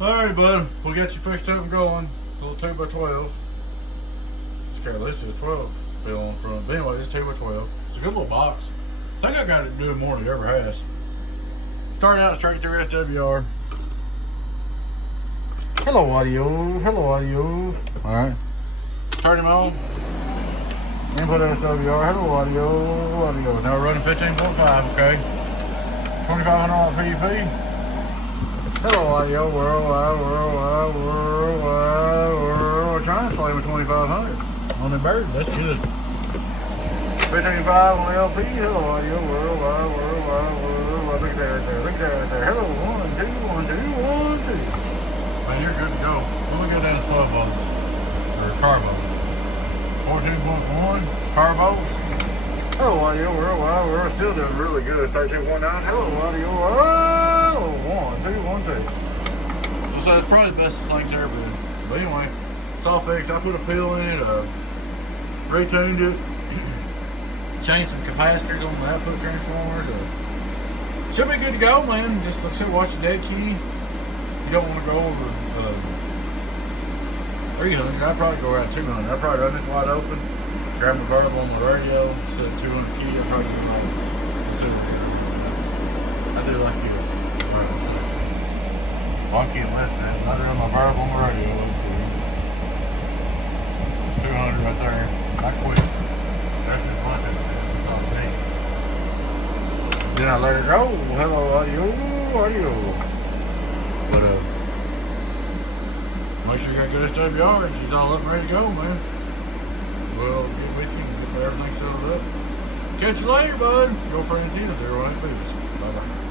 Alright, bud. We'll get you fixed up and going. Little 2x12. It's got at least a 12 bill on front. But anyway, it's 2x12. It's a good little box. I think I got it doing more than it ever has. Starting out straight through SWR. Hello, audio. Hello, audio. Alright. Turn him on. Input SWR. Hello, audio. Now we're running 15.5, okay? 2500 PDP. Hello, audio. Worldwide. Translate with 2500 on the bird. That's good. 15.5 on the LP. Hello, audio. Worldwide. Look at that right there. Look at that right there. Hello, 1, 2, 1, 2, 1, 2. Man, you're good to go. Let me go down to 12 volts or car volts. 14.1 car volts. Hello, audio. Worldwide. We're still doing really good. 13.9. Hello, audio. 1, 2, 1, 2. So it's probably the best thing's ever been. But anyway, it's all fixed. I put a peel in it, retuned it, changed some capacitors on the output transformers. Should be good to go, man. Just like I said, watch the dead key. You don't want to go over 300. I'd probably go around 200. I'd probably run this wide open, grab my variable on my radio, set 200 key. I'd probably do my super. I do like this. Alright, let's see. Wonky and less than that. Another on my variable on my radio. 200 right there. I quit. That's as much as it says. It's on me. Then I let it go. Hello, audio. But, make sure you got good SWR. She's all up and ready to go, man. We'll get with you and get everything settled up. Catch you later, bud. Your friend's here. 018 Bye-bye.